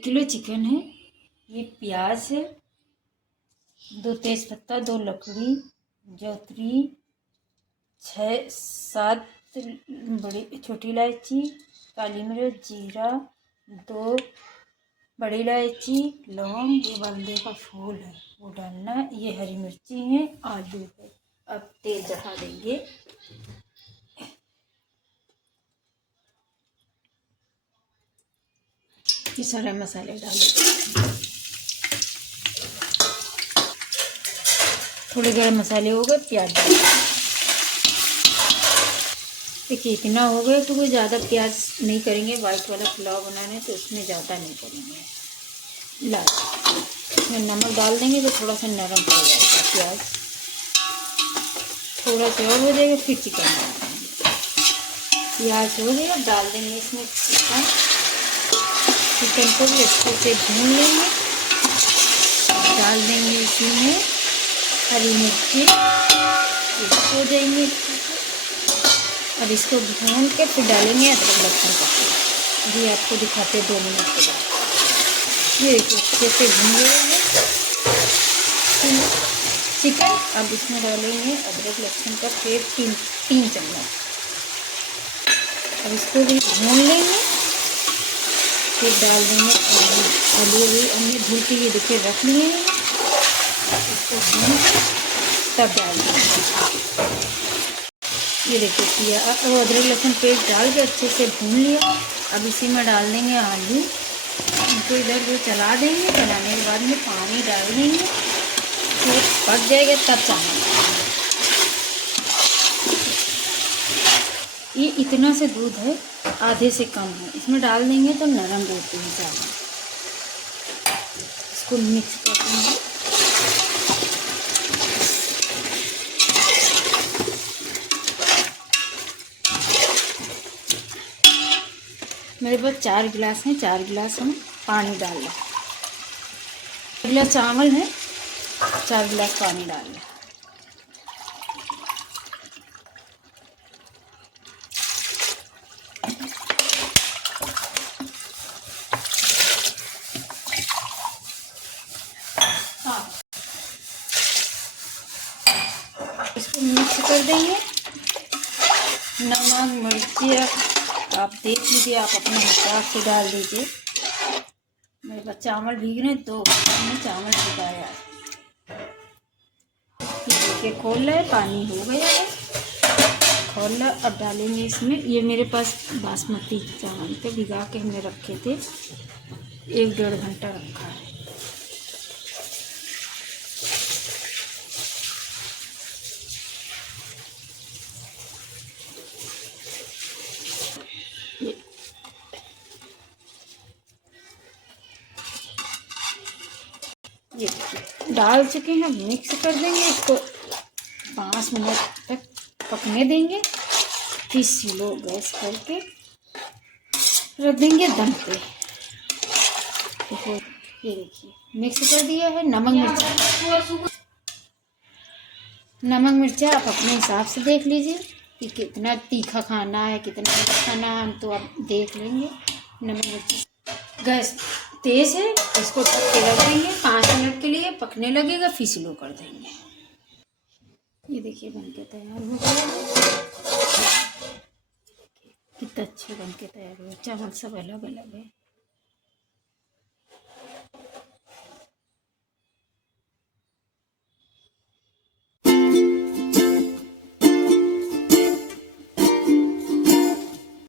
1 kilo chicken है। ये प्याज है, 2 तेज़पत्ता, 2 लकड़ी, जौतरी, 6-7 बड़ी छोटी इलायची, काली मिर्च, जीरा, 2 बड़ी इलायची, लौंग, ये बंदे का फूल है वो डालना है। ये हरी मिर्ची है, आलू है। अब तेल चढ़ा देंगे। ये सारे मसाले डालेंगे। थोड़े गरम मसाले हो गए, प्याज डालेंगे। देखिए इतना हो गया तो कोई ज़्यादा प्याज नहीं करेंगे। वाइट वाला पुलाव बनाना है तो उसमें ज़्यादा नहीं करेंगे। लाल इसमें नमक डाल देंगे तो थोड़ा सा नरम हो जाएगा प्याज। थोड़ा सा और हो जाएगा, फिर चिकन डाल देंगे। प्याज हो गया, डाल देंगे इसमें चिकन। चिकन को भी अच्छे से भून लेंगे। डाल देंगे इसमें हरी मिर्ची, हो जाएंगे। और इसको भून के फिर डालेंगे अदरक लहसुन का पेस्ट। ये आपको दिखाते 2 मिनट के बाद। ये देखिए अच्छे से भून लेंगे चिकन। अब इसमें डालेंगे अदरक लहसुन का पेस्ट 3 चम्मच। अब इसको भी भून लेंगे। फिर डाल देंगे आलू भी हमने भून के ये देखिए रख लिए हैं। इसको भून तब डाल देंगे। ये देखिए किया। अब अदरक लहसुन पेस्ट डाल के अच्छे से भून लिया। अब इसी में डाल देंगे आलू। इनको इधर उधर चला देंगे। चलाने के बाद में पानी डाल देंगे। फिर पक जाएगा तब चावल। ये इतना से दूध है, आधे से कम है। इसमें डाल देंगे तो नरम रहते हैं चावल। इसको मिक्स कर देंगे। मेरे पास 4 गिलास हैं, 4 गिलास हम पानी डाल रहे हैं। 1 गिलास चावल है, 4 गिलास पानी डाल रहे हैं। इसको मिक्स कर देंगे। नमक मिर्ची आप देख लीजिए, आप अपने हिसाब से डाल दीजिए। मेरे पास चावल भीग रहे हैं, 2 घंटे में चावल भिगाया है। देखिए खोल रहा है, पानी हो गया है, खोल रहा। अब डालेंगे इसमें। ये मेरे पास बासमती चावल थे, भिगा के हमने रखे थे, 1-1.5 घंटा रखा है। ये डाल चुके हैं। मिक्स कर देंगे इसको। 5 मिनट तक पकने देंगे। फिर स्लो गैस करके रख देंगे दम पे। ये देखिए मिक्स कर दिया है। नमक मिर्चा आप अपने हिसाब से देख लीजिए कि कितना तीखा खाना है, कितना खाना है। हम तो आप देख लेंगे। नमक मिर्चा गैस तेज़ है, इसको ढक के रख देंगे 5 मिनट के लिए। पकने लगेगा फिर स्लो कर देंगे। ये देखिए बनके तैयार हो गया। कितना अच्छे बनके तैयार हुआ। चावल सब अलग अलग है।